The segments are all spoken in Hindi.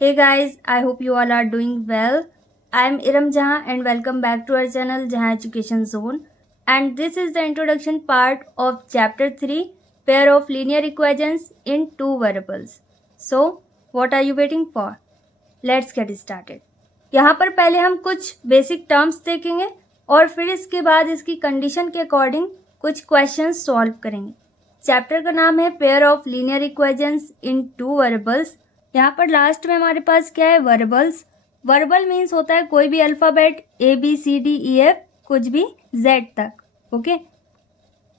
Hey guys, I hope you all are doing well. I am Iram Jahan and welcome back to our channel Jahan Education Zone. And this is the introduction part of chapter 3, pair of linear equations in two variables. So, what are you waiting for? Let's get started. यहाँ पर पहले हम कुछ बेसिक टर्म्स देखेंगे और फिर इसके बाद इसकी कंडीशन के अकॉर्डिंग कुछ क्वेश्चंस सॉल्व करेंगे। चैप्टर का नाम है pair of linear equations in two variables. यहाँ पर लास्ट में हमारे पास क्या है, वेरिएबल्स। वर्बल मीन्स होता है कोई भी अल्फ़ाबेट ABCDEF कुछ भी Z तक। Okay,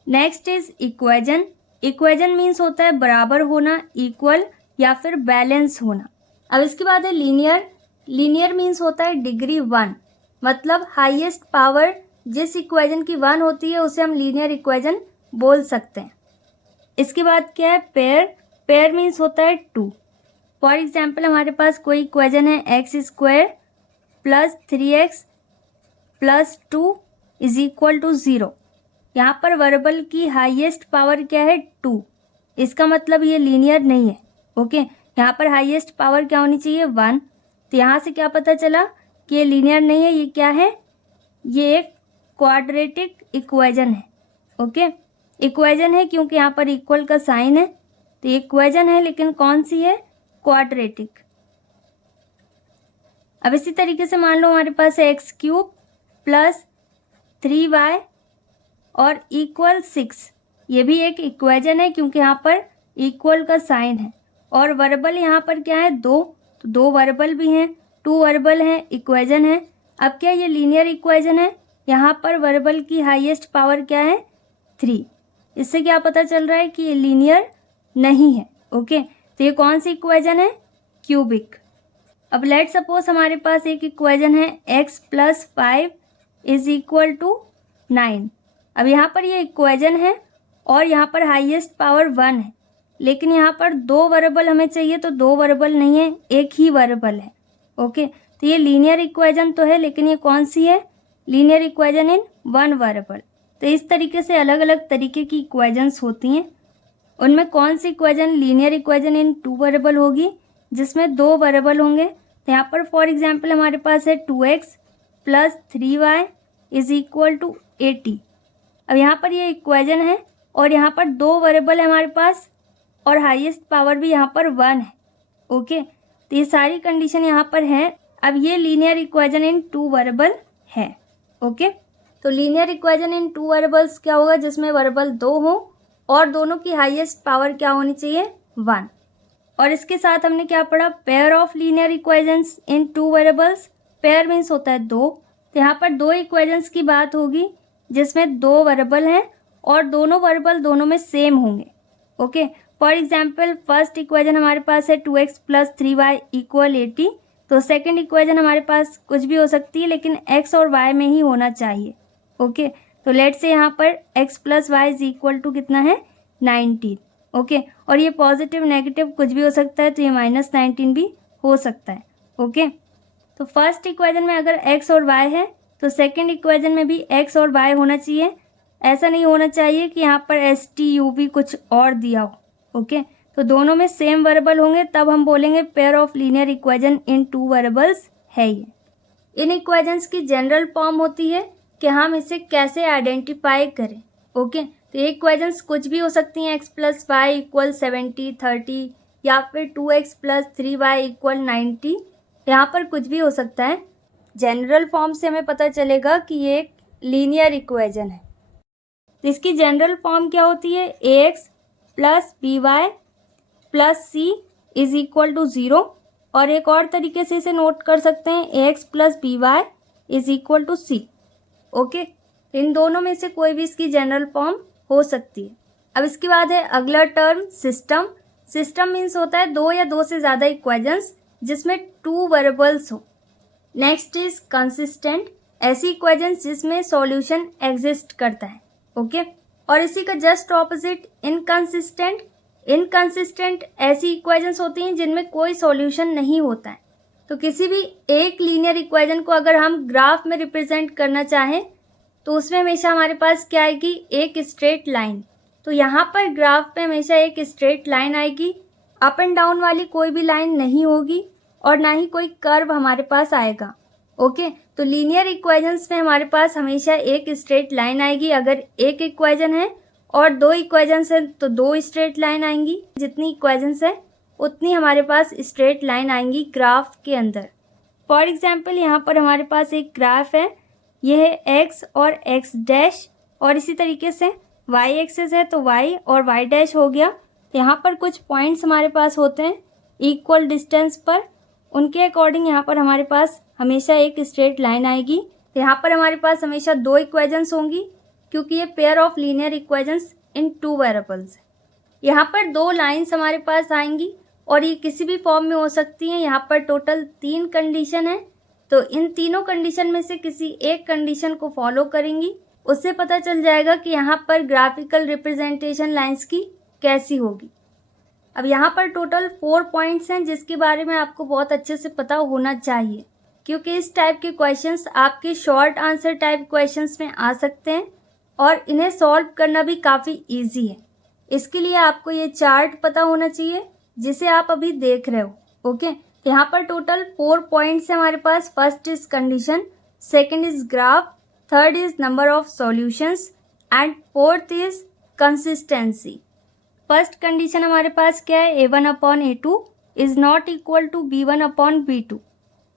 next is equation. Equation means होता है बराबर होना, इक्वल या फिर बैलेंस होना। अब इसके बाद है लीनियर। लीनियर मीन्स होता है डिग्री 1, मतलब हाईएस्ट पावर जिस इक्वेजन की 1 होती है उसे हम लीनियर इक्वेजन बोल सकते हैं। इसके बाद क्या है, पेयर। पेयर मीन्स होता है 2। फॉर एग्जाम्पल हमारे पास कोई इक्वेजन है x² + 3x + 2 = 0। यहाँ पर वेरिएबल की हाईएस्ट पावर क्या है, 2। इसका मतलब ये लीनियर नहीं है। ओके, यहाँ पर हाईएस्ट पावर क्या होनी चाहिए, 1। तो यहाँ से क्या पता चला कि ये लीनियर नहीं है, ये क्या है, ये एक क्वाड्रेटिक इक्वेजन है। ओके, इक्वेजन है क्योंकि यहाँ पर इक्वल का साइन है, तो ये इक्वेजन है लेकिन कौन सी है, क्वाड्रेटिक। अब इसी तरीके से मान लो हमारे पास है x³ + 3y और =6। ये भी एक इक्वेजन है क्योंकि यहाँ पर इक्वल का साइन है और वेरिएबल यहाँ पर क्या है, 2। तो 2 वेरिएबल भी हैं, 2 वेरिएबल हैं, इक्वेजन है। अब क्या ये लीनियर इक्वेजन है, यहाँ पर वेरिएबल की हाईएस्ट पावर क्या है, 3। इससे क्या पता चल रहा है कि ये लीनियर नहीं है। ओके, तो ये कौन सी इक्वेजन है, क्यूबिक। अब लेट सपोज हमारे पास एक इक्वेजन है x + 5 = 9। अब यहाँ पर ये इक्वेजन है और यहाँ पर हाईएस्ट पावर 1 है, लेकिन यहाँ पर 2 वेरिएबल हमें चाहिए, तो 2 वेरिएबल नहीं है, एक ही वेरिएबल है। ओके, तो ये लीनियर इक्वेजन तो है लेकिन ये कौन सी है, लीनियर इक्वेजन इन 1 वेरिएबल। तो इस तरीके से अलग अलग तरीके की इक्वेजन्स होती हैं। उनमें कौन सी इक्वेजन लीनियर इक्वेजन इन 2 वेरिएबल होगी, जिसमें 2 वेरिएबल होंगे। तो यहाँ पर फॉर एग्जांपल हमारे पास है 2x + 3y = 80। अब यहाँ पर ये इक्वेजन है और यहाँ पर 2 वेरिएबल है हमारे पास और हाईएस्ट पावर भी यहाँ पर 1 है। ओके, तो ये सारी कंडीशन यहाँ पर है। अब ये लीनियर इक्वेजन इन 2 वेरिएबल है। ओके, तो लीनियर इक्वेजन इन 2 वेरिएबल्स क्या होगा, जिसमें वेरिएबल 2 हो और दोनों की हाईएस्ट पावर क्या होनी चाहिए, 1। और इसके साथ हमने क्या पढ़ा, pair of linear equations in 2 variables. Pair means होता है 2। तो यहाँ पर 2 इक्वेशंस की बात होगी जिसमें 2 वेरिएबल हैं और दोनों वेरिएबल दोनों में सेम होंगे। Okay, for example first equation हमारे पास है 2x + 3y = 80। तो सेकंड इक्वेशन हमारे पास कुछ भी हो सकती है लेकिन x और y में ही होना चाहिए। ओके, तो लेट से यहाँ पर x + y = कितना है, 19। ओके, और ये पॉजिटिव नेगेटिव कुछ भी हो सकता है, तो ये -19 भी हो सकता है। ओके, तो फर्स्ट इक्वेशन में अगर x और y है तो सेकंड इक्वेशन में भी x और y होना चाहिए। ऐसा नहीं होना चाहिए कि यहाँ पर STUV कुछ और दिया हो। ओके, तो दोनों में सेम वेरिएबल होंगे, तब हम बोलेंगे pair of linear equation in 2 variables है ये। इन इक्वेशंस की जनरल फॉर्म होती है कि हम इसे कैसे आइडेंटिफाई करें। ओके, तो ये इक्वेशंस कुछ भी हो सकती हैं, x + y = 70, 30 या फिर 2x + 3y = 90। यहाँ पर कुछ भी हो सकता है। जनरल फॉर्म से हमें पता चलेगा कि ये एक लीनियर इक्वेशन है। तो इसकी जनरल फॉर्म क्या होती है, ax + by + c = 0। और एक और तरीके से इसे नोट कर सकते हैं, ax + by = c। ओके, इन दोनों में से कोई भी इसकी जनरल फॉर्म हो सकती है। अब इसके बाद है अगला टर्म, सिस्टम। सिस्टम मीन्स होता है 2 या 2 से ज़्यादा इक्वेशंस जिसमें 2 वेरिएबल्स हो। नेक्स्ट इज कंसिस्टेंट, ऐसी इक्वेशंस जिसमें सॉल्यूशन एग्जिस्ट करता है। ओके, और इसी का जस्ट ऑपोजिट इनकंसिस्टेंट। इनकंसिस्टेंट ऐसी इक्वेशंस होती हैं जिनमें कोई सॉल्यूशन नहीं होता है। तो किसी भी एक लीनियर इक्वेशन को अगर हम ग्राफ में रिप्रेजेंट करना चाहें तो उसमें हमेशा हमारे पास क्या आएगी, एक स्ट्रेट लाइन। तो यहाँ पर ग्राफ पे हमेशा एक स्ट्रेट लाइन आएगी, अप एंड डाउन वाली कोई भी लाइन नहीं होगी। और ना ही कोई कर्व हमारे पास आएगा। ओके, तो लीनियर इक्वेशंस में हमारे पास हमेशा एक स्ट्रेट लाइन आएगी। अगर एक इक्वेशन है और दो इक्वेशंस है तो दो स्ट्रेट लाइन आएंगी। जितनी इक्वेशंस है उतनी हमारे पास स्ट्रेट लाइन आएंगी ग्राफ के अंदर। फॉर एग्जाम्पल यहाँ पर हमारे पास एक ग्राफ है, यह है x और x डैश, और इसी तरीके से y एक्सेस है तो y और y डैश हो गया। यहाँ पर कुछ पॉइंट्स हमारे पास होते हैं इक्वल डिस्टेंस पर, उनके अकॉर्डिंग यहाँ पर हमारे पास हमेशा एक स्ट्रेट लाइन आएगी। यहाँ पर हमारे पास हमेशा दो इक्वेशंस होंगी क्योंकि ये pair of linear equations in two variables है। यहाँ पर दो लाइंस हमारे पास आएंगी और ये किसी भी फॉर्म में हो सकती हैं। यहाँ पर टोटल 3 कंडीशन है, तो इन तीनों कंडीशन में से किसी एक कंडीशन को फॉलो करेंगी। उससे पता चल जाएगा कि यहाँ पर ग्राफिकल रिप्रेजेंटेशन लाइंस की कैसी होगी। अब यहाँ पर टोटल 4 पॉइंट्स हैं जिसके बारे में आपको बहुत अच्छे से पता होना चाहिए, क्योंकि इस टाइप के क्वेश्चंस आपके शॉर्ट आंसर टाइप क्वेश्चंस में आ सकते हैं और इन्हें सॉल्व करना भी काफ़ी इजी है। इसके लिए आपको ये चार्ट पता होना चाहिए जिसे आप अभी देख रहे हो। ओके, तो यहाँ पर टोटल 4 पॉइंट्स हैं हमारे पास। First is condition, second is graph, third is number of solutions and fourth is consistency. First condition हमारे पास क्या है, a1/a2 is not equal to b1/b2।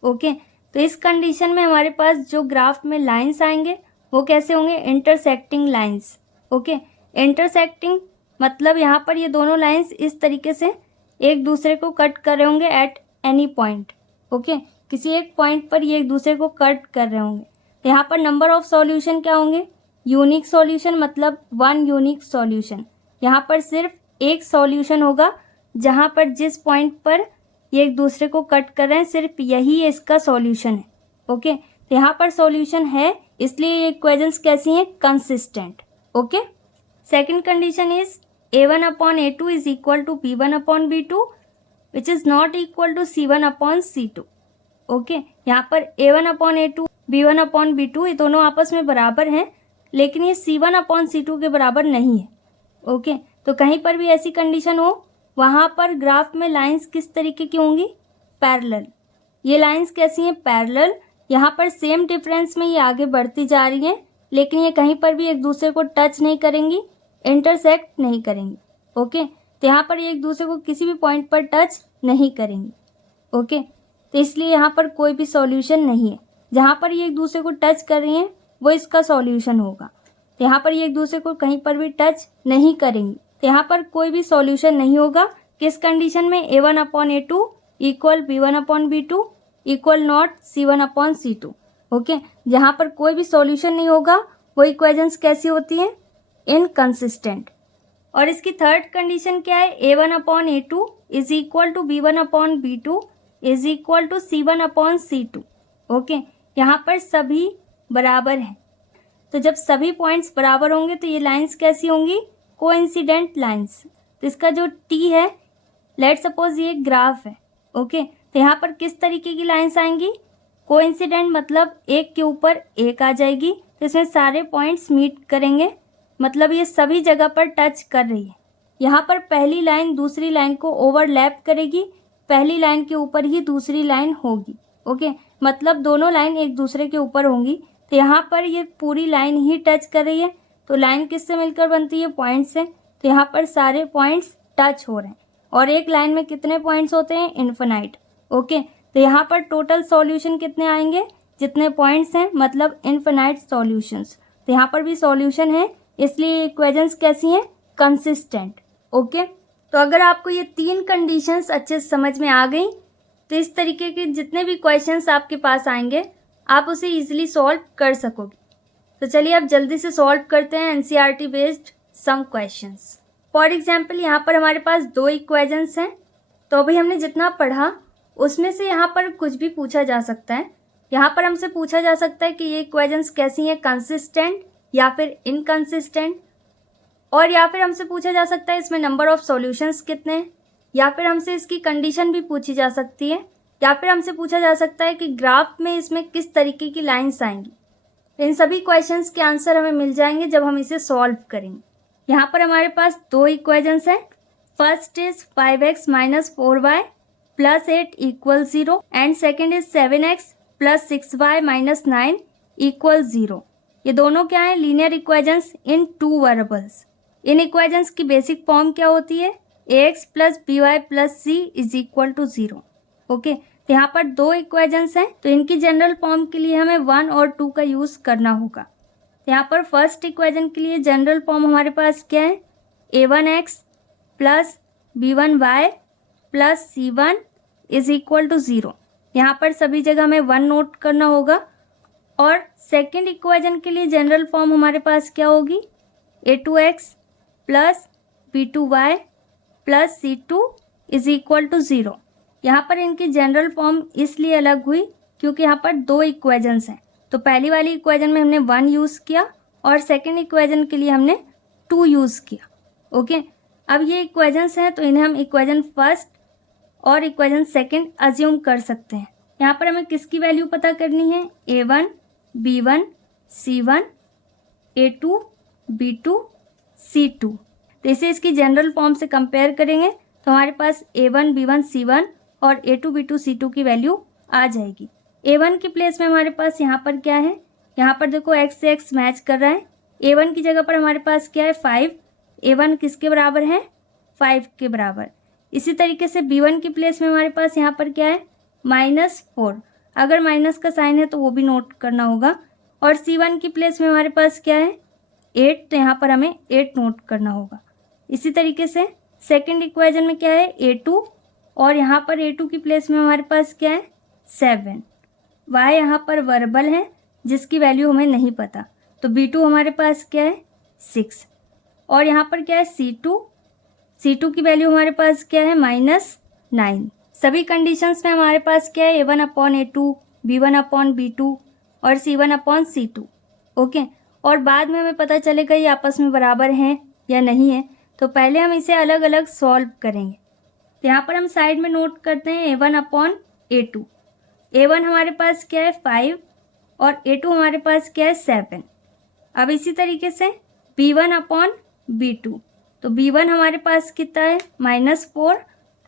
Okay, तो इस कंडीशन में हमारे पास जो ग्राफ में लाइंस आएंगे वो कैसे होंगे, इंटरसेक्टिंग लाइंस। ओके, इंटरसेक्टिंग मतलब यहाँ पर ये दोनों लाइंस इस तरीके से एक दूसरे को कट कर रहे होंगे एट एनी पॉइंट। ओके, किसी एक पॉइंट पर ये एक दूसरे को कट कर रहे होंगे। तो यहाँ पर नंबर ऑफ सॉल्यूशन क्या होंगे, यूनिक सॉल्यूशन मतलब 1 यूनिक सॉल्यूशन। यहाँ पर सिर्फ एक सॉल्यूशन होगा जहाँ पर जिस पॉइंट पर ये एक दूसरे को कट कर रहे हैं सिर्फ यही इसका सॉल्यूशन है। ओके, तो यहाँ पर सॉल्यूशन है इसलिए ये इक्वेशंस कैसी हैं, consistent. Okay, second condition is a1/a2 is equal to b1/b2 which is not equal to c1/c2। Okay, यहाँ पर a1/a2 b1/b2 ये दोनों आपस में बराबर हैं, लेकिन ये c1/c2 के बराबर नहीं है। ओके, तो कहीं पर भी ऐसी कंडीशन हो वहाँ पर ग्राफ में लाइंस किस तरीके की होंगी, पैरेलल। ये लाइंस कैसी हैं, पैरेलल। यहाँ पर सेम डिफरेंस में ये आगे बढ़ती जा रही हैं, लेकिन ये कहीं पर भी एक दूसरे को टच नहीं करेंगी, इंटरसेक्ट नहीं करेंगी। ओके, तो यहाँ पर ये एक दूसरे को किसी भी पॉइंट पर टच नहीं करेंगी। ओके, तो इसलिए यहाँ पर कोई भी सॉल्यूशन नहीं है। जहाँ पर ये एक दूसरे को टच कर रही हैं वो इसका सॉल्यूशन होगा। तो यहाँ पर ये एक दूसरे को कहीं पर भी टच नहीं करेंगी, तो यहाँ पर कोई भी सॉल्यूशन नहीं होगा। किस कंडीशन में, a1/a2 equal b1/b2 equal not c1/c2। Okay, जहाँ पर कोई भी सॉल्यूशन नहीं होगा वो इक्वेशंस कैसी होती हैं, इनकंसिस्टेंट। और इसकी थर्ड कंडीशन क्या है, a1/a2 is equal to b1/b2 is equal to c1/c2। Okay, यहाँ पर सभी बराबर हैं, तो जब सभी पॉइंट्स बराबर होंगे तो ये लाइंस कैसी होंगी, कोइंसिडेंट लाइंस। तो इसका जो t है, लेट सपोज ये ग्राफ है। ओके, तो यहाँ पर किस तरीके की लाइंस आएंगी, कोइंसिडेंट मतलब एक के ऊपर एक आ जाएगी, तो इसमें सारे पॉइंट्स मीट करेंगे, मतलब ये सभी जगह पर टच कर रही है। यहाँ पर पहली लाइन दूसरी लाइन को ओवरलैप करेगी, पहली लाइन के ऊपर ही दूसरी लाइन होगी। ओके, मतलब दोनों लाइन एक दूसरे के ऊपर होंगी। तो यहाँ पर ये पूरी लाइन ही टच कर रही है, तो लाइन किससे मिलकर बनती है, पॉइंट से। तो यहाँ पर सारे पॉइंट्स टच हो रहे हैं, और एक लाइन में कितने पॉइंट्स होते हैं, इन्फिनाइट। ओके, तो यहाँ पर टोटल सॉल्यूशन कितने आएंगे, जितने पॉइंट्स हैं मतलब इन्फिनाइट सॉल्यूशंस। तो यहाँ पर भी सॉल्यूशन है, इसलिए इक्वेशंस कैसी हैं, कंसिस्टेंट। ओके, तो अगर आपको ये 3 कंडीशंस अच्छे से समझ में आ गई तो इस तरीके के जितने भी क्वेश्चंस आपके पास आएंगे आप उसे इजीली सॉल्व कर सकोगे। तो चलिए अब जल्दी से सॉल्व करते हैं NCERT based some questions. For example यहाँ पर हमारे पास 2 इक्वेशंस हैं, तो अभी हमने जितना पढ़ा उसमें से यहाँ पर कुछ भी पूछा जा सकता है। यहाँ पर हमसे पूछा जा सकता है कि ये इक्वेशंस कैसी हैं, कंसिस्टेंट या फिर इनकंसिस्टेंट, और या फिर हमसे पूछा जा सकता है इसमें नंबर ऑफ सॉल्यूशंस कितने हैं, या फिर हमसे इसकी कंडीशन भी पूछी जा सकती है, या फिर हमसे पूछा जा सकता है कि ग्राफ में इसमें किस तरीके की लाइंस आएंगी। इन सभी क्वेश्चंस के आंसर हमें मिल जाएंगे जब हम इसे सॉल्व करेंगे। यहाँ पर हमारे पास 2 इक्वेशंस हैं। First is 5x - 4y plus 8 equal 0 and second is 7x plus 6y minus 9 equal 0। ये दोनों क्या है? Linear equations in two variables. इन इक्वेशंस की बेसिक फॉर्म क्या होती है? ax plus by plus c is equal to 0। Okay, तो यहाँ पर दो इक्वेशंस हैं, तो इनकी जनरल फॉर्म के लिए हमें 1 और 2 का यूज करना होगा। यहाँ पर फर्स्ट इक्वेशन के लिए जनरल फॉर्म हमारे पास क्या है? a1x plus b1y plus c1 is equal to 0। यहाँ पर सभी जगह हमें 1 नोट करना होगा। और सेकेंड इक्वेशन के लिए जनरल फॉर्म हमारे पास क्या होगी? a2x plus b2y plus c2 is equal to 0। यहाँ पर इनकी जनरल फॉर्म इसलिए अलग हुई क्योंकि यहाँ पर दो इक्वेशंस हैं। तो पहली वाली इक्वेशन में हमने 1 यूज़ किया और सेकेंड इक्वेशन के लिए हमने 2 यूज़ किया। ओके, अब ये इक्वेशंस हैं तो इन्हें हम इक्वेशन फर्स्ट और इक्वेशन सेकेंड अज्यूम कर सकते हैं। यहाँ पर हमें किसकी वैल्यू पता करनी है? a1 b1 c1 a2 b2 c2। तो इसे इसकी जनरल फॉर्म से कंपेयर करेंगे तो हमारे पास a1 b1 c1 और a2 b2 c2 की वैल्यू आ जाएगी। a1 की प्लेस में हमारे पास यहाँ पर क्या है? यहाँ पर देखो x से x मैच कर रहा है। a1 की जगह पर हमारे पास क्या है? 5। a1 किसके बराबर है? 5 के बराबर। इसी तरीके से b1 की प्लेस में हमारे पास यहाँ पर क्या है? -4। अगर माइनस का साइन है तो वो भी नोट करना होगा। और c1 की प्लेस में हमारे पास क्या है? 8, तो यहाँ पर हमें 8 नोट करना होगा। इसी तरीके से सेकेंड इक्वेशन में क्या है? a2 और यहाँ पर a2 की प्लेस में हमारे पास क्या है? 7। y यहाँ पर वेरिएबल है जिसकी वैल्यू हमें नहीं पता, तो b2 हमारे पास क्या है? 6। और यहाँ पर क्या है? c2 की वैल्यू हमारे पास क्या है? -9। सभी कंडीशंस में हमारे पास क्या है? a1/a2 b1/b2 और c1/c2। ओके, और बाद में हमें पता चलेगा ये आपस में बराबर हैं या नहीं है, तो पहले हम इसे अलग अलग सॉल्व करेंगे। तो यहाँ पर हम साइड में नोट करते हैं a1/a2। a1 हमारे पास क्या है? 5 और a2 हमारे पास क्या है? 7। अब इसी तरीके से b1/b2, तो b1 हमारे पास कितना है? -4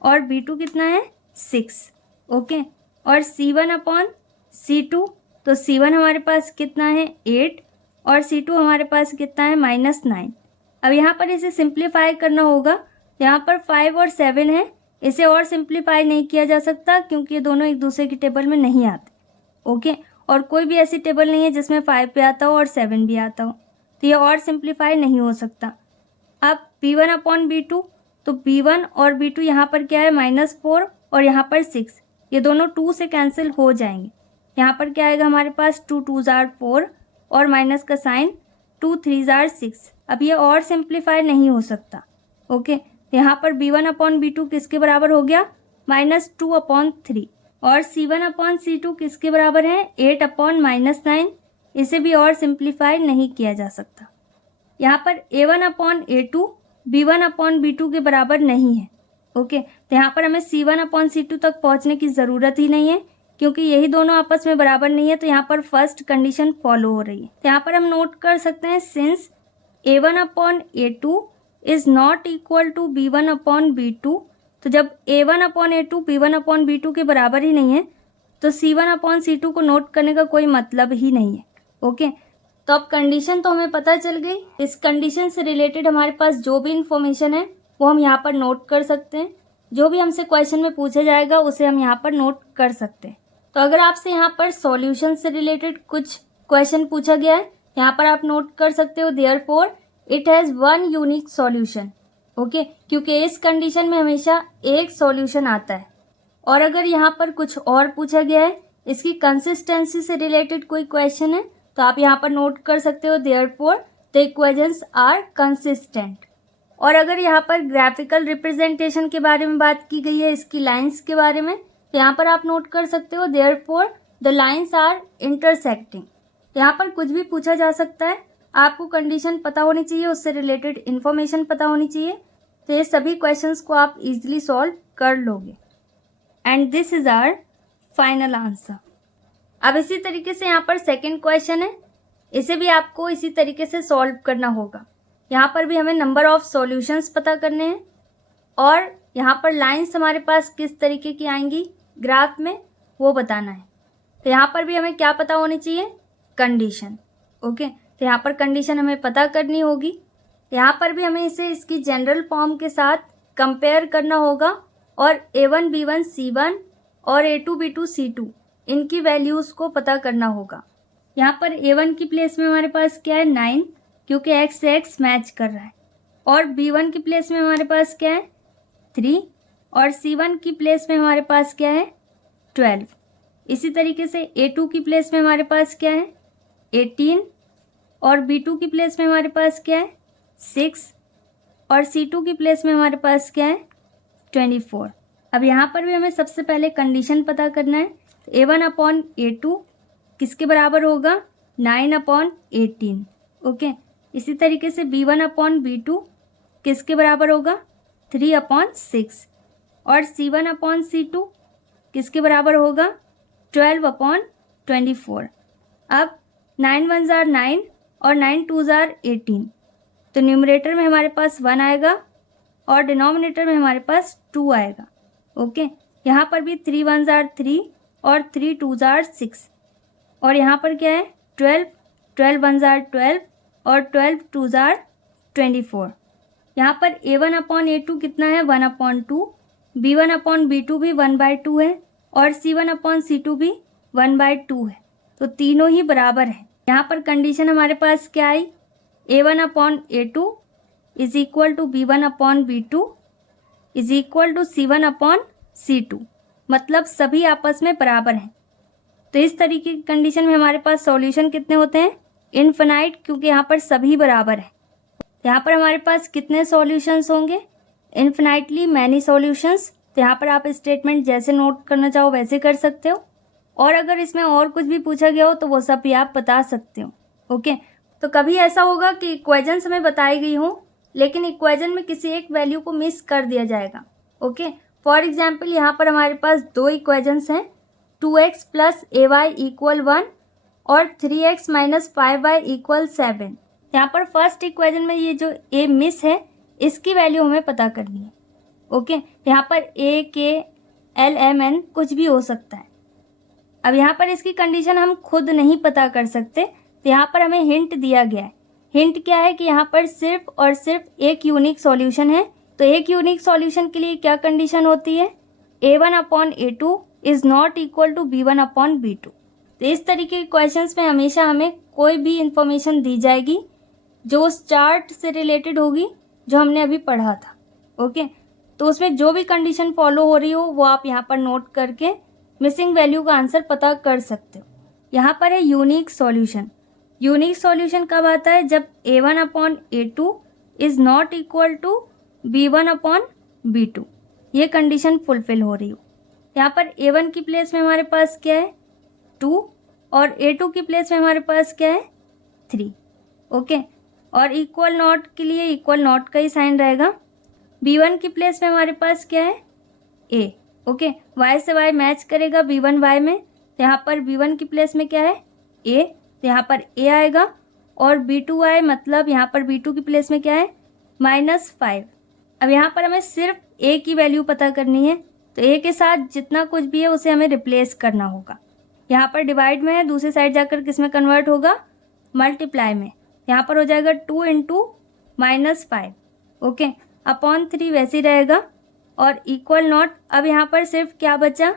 और b2 कितना है? 6। ओके, और c1/c2, तो c1 हमारे पास कितना है? 8 और c2 हमारे पास कितना है? -9। अब यहाँ पर इसे सिंप्लीफाई करना होगा। यहाँ पर 5 और 7 है, इसे और सिंप्लीफाई नहीं किया जा सकता क्योंकि ये दोनों एक दूसरे की टेबल में नहीं आते। ओके, और कोई भी ऐसी टेबल नहीं है जिसमें 5 भी आता हो और 7 भी आता हो, तो ये और सिंप्लीफाई नहीं हो सकता। अब b1/b2, तो b1 और b2 यहाँ पर क्या है? -4 और यहाँ पर 6, ये दोनों 2 से कैंसिल हो जाएंगे। यहाँ पर क्या आएगा हमारे पास? 2 2s are 4 और माइनस का साइन, 2 3s are 6। अब ये और सिंप्लीफाई नहीं हो सकता। ओके, यहाँ पर b1/b2 किसके बराबर हो गया? -2/3 और c1/c2 किसके बराबर है? 8/-9। इसे भी और सिंप्लीफाई नहीं किया जा सकता। यहाँ पर a1/a2 b1/b2 के बराबर नहीं है। ओके, तो यहाँ पर हमें c1/c2 तक पहुँचने की ज़रूरत ही नहीं है क्योंकि यही दोनों आपस में बराबर नहीं है, तो यहाँ पर फर्स्ट कंडीशन फॉलो हो रही है। तो यहाँ पर हम नोट कर सकते हैं since a1/a2 is not equal to b1/b2, तो जब a1/a2 b1/b2 के बराबर ही नहीं है तो c1/c2 को नोट करने का कोई मतलब ही नहीं है। ओके, तो अब कंडीशन तो हमें पता चल गई। इस कंडीशन से रिलेटेड हमारे पास जो भी इंफॉर्मेशन है वो हम यहाँ पर नोट कर सकते हैं। जो भी हमसे क्वेश्चन में पूछा जाएगा उसे हम यहाँ पर नोट कर सकते हैं। तो अगर आपसे यहाँ पर सॉल्यूशन से रिलेटेड कुछ क्वेश्चन पूछा गया है, यहाँ पर आप नोट कर सकते हो therefore it has 1 unique solution. Okay, क्योंकि इस कंडीशन में हमेशा एक सॉल्यूशन आता है। और अगर यहाँ पर कुछ और पूछा गया है, इसकी कंसिस्टेंसी से रिलेटेड कोई क्वेश्चन है, तो आप यहाँ पर नोट कर सकते हो therefore the equations are consistent. और अगर यहाँ पर ग्राफिकल रिप्रेजेंटेशन के बारे में बात की गई है, इसकी लाइंस के बारे में, तो यहाँ पर आप नोट कर सकते हो therefore the lines are intersecting. यहाँ पर कुछ भी पूछा जा सकता है, आपको कंडीशन पता होनी चाहिए, उससे रिलेटेड इन्फॉर्मेशन पता होनी चाहिए, तो ये सभी क्वेश्चंस को आप इजीली सॉल्व कर लोगे। And this is our final answer. अब इसी तरीके से यहाँ पर सेकंड क्वेश्चन है, इसे भी आपको इसी तरीके से सॉल्व करना होगा। यहाँ पर भी हमें नंबर ऑफ सॉल्यूशंस पता करने हैं और यहाँ पर लाइंस हमारे पास किस तरीके की आएंगी ग्राफ में, वो बताना है। तो यहाँ पर भी हमें क्या पता होनी चाहिए, कंडीशन। ओके, तो यहाँ पर कंडीशन हमें पता करनी होगी। यहाँ पर भी हमें इसे इसकी जनरल फॉर्म के साथ कंपेयर करना होगा और A1 B1 C1 और A2 B2 C2 इनकी वैल्यूज़ को पता करना होगा। यहाँ पर A1 की प्लेस में हमारे पास क्या है 9, क्योंकि X से X मैच कर रहा है, और B1 की प्लेस में हमारे पास क्या है 3, और C1 की प्लेस में हमारे पास क्या है 12। इसी तरीके से A2 की प्लेस में हमारे पास क्या है 18, और B2 की प्लेस में हमारे पास क्या है 6, और C2 की प्लेस में हमारे पास क्या है 24। अब यहाँ पर भी हमें सबसे पहले कंडीशन पता करना है। A1/A2 किसके बराबर होगा 9/18। ओके, इसी तरीके से B1/B2 किसके बराबर होगा 3/6, और C1/C2 किसके बराबर होगा 12/24। अब 9 1s are 9 और 9 2s are 18, तो न्यूमरेटर में हमारे पास 1 आएगा और डिनोमिनेटर में हमारे पास 2 आएगा। ओके, यहाँ पर भी 3 1s are 3 और 3 2s are 6, और यहाँ पर क्या है 12 12 1s are 12 और 12 2s are 24। यहाँ पर A1/A2 कितना है 1/2, B1/B2 भी 1/2 है, और C1/C2 भी 1/2 है, तो तीनों ही बराबर है। यहाँ पर कंडीशन हमारे पास क्या आई, A1/A2 is equal to B1/B2 is equal to C1/C2, मतलब सभी आपस में बराबर हैं। तो इस तरीके की कंडीशन में हमारे पास सॉल्यूशन कितने होते हैं इनफिनाइट, क्योंकि यहाँ पर सभी बराबर हैं। यहाँ पर हमारे पास कितने सॉल्यूशंस होंगे, इनफिनाइटली मैनी सॉल्यूशंस। तो यहाँ पर आप स्टेटमेंट जैसे नोट करना चाहो वैसे कर सकते हो, और अगर इसमें और कुछ भी पूछा गया हो तो वो सब भी आप बता सकते हो। ओके, तो कभी ऐसा होगा कि इक्वेशंस हमें बताई गई हो, लेकिन इक्वेशन में किसी एक वैल्यू को मिस कर दिया जाएगा। ओके, फॉर एग्जाम्पल यहाँ पर हमारे पास दो इक्वेशंस हैं, 2x + ay = 1 और 3x - 5y = 7। यहाँ पर फर्स्ट इक्वेशन में ये जो a मिस है इसकी वैल्यू हमें पता करनी है। ओके, यहाँ पर a, k, l, m, n कुछ भी हो सकता है। अब यहाँ पर इसकी कंडीशन हम खुद नहीं पता कर सकते, तो यहाँ पर हमें हिंट दिया गया है। हिंट क्या है कि यहाँ पर सिर्फ और सिर्फ एक यूनिक सॉल्यूशन है। तो एक यूनिक सॉल्यूशन के लिए क्या कंडीशन होती है, A1/A2 is not equal to B1/B2। तो इस तरीके के क्वेश्चंस में हमेशा हमें कोई भी इंफॉर्मेशन दी जाएगी जो उस चार्ट से रिलेटेड होगी जो हमने अभी पढ़ा था। ओके, तो उसमें जो भी कंडीशन फॉलो हो रही हो वो आप यहाँ पर नोट करके मिसिंग वैल्यू का आंसर पता कर सकते हो। यहाँ पर है यूनिक सॉल्यूशन। यूनिक सॉल्यूशन कब आता है, जब A1/A2 is not equal to B1/B2, ये कंडीशन फुलफिल हो रही हो। यहाँ पर A1 की प्लेस में हमारे पास क्या है 2, और A2 की प्लेस में हमारे पास क्या है 3। ओके, और इक्वल नॉट के लिए इक्वल नॉट का ही साइन रहेगा। B1 की प्लेस में हमारे पास क्या है A। ओके, Y से Y मैच करेगा B1 Y में, तो यहाँ पर B1 की प्लेस में क्या है A, तो यहाँ पर A आएगा, और B2 Y मतलब यहाँ पर B2 की प्लेस में क्या है -5। अब यहाँ पर हमें सिर्फ A की वैल्यू पता करनी है, तो A के साथ जितना कुछ भी है उसे हमें रिप्लेस करना होगा। यहाँ पर डिवाइड में है, दूसरी साइड जाकर किस में कन्वर्ट होगा, मल्टीप्लाई में। यहाँ पर हो जाएगा 2 × -5। ओके, अपॉन 3 वैसे ही रहेगा, और इक्वल नॉट। अब यहाँ पर सिर्फ क्या बचा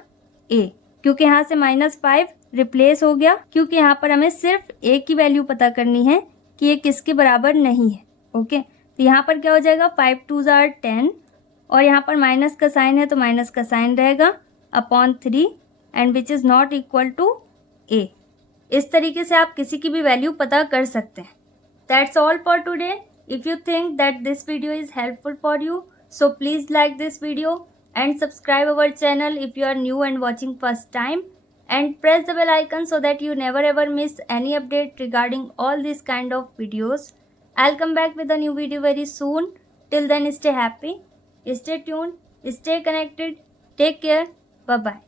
A, क्योंकि यहाँ से -5 रिप्लेस हो गया, क्योंकि यहाँ पर हमें सिर्फ A की वैल्यू पता करनी है कि ये किसके बराबर नहीं है। ओके, तो यहाँ पर क्या हो जाएगा 5 2s are 10, और यहाँ पर माइनस का साइन है तो माइनस का साइन रहेगा upon 3, and which is not equal to A। इस तरीके से आप किसी की भी वैल्यू पता कर सकते हैं। That's all for today. If you think that this video is helpful for you, so please like this video and subscribe our channel if you are new and watching first time, and press the bell icon so that you never ever miss any update regarding all these kind of videos. I'll come back with a new video very soon. Till then, stay happy, stay tuned, stay connected, take care, bye bye.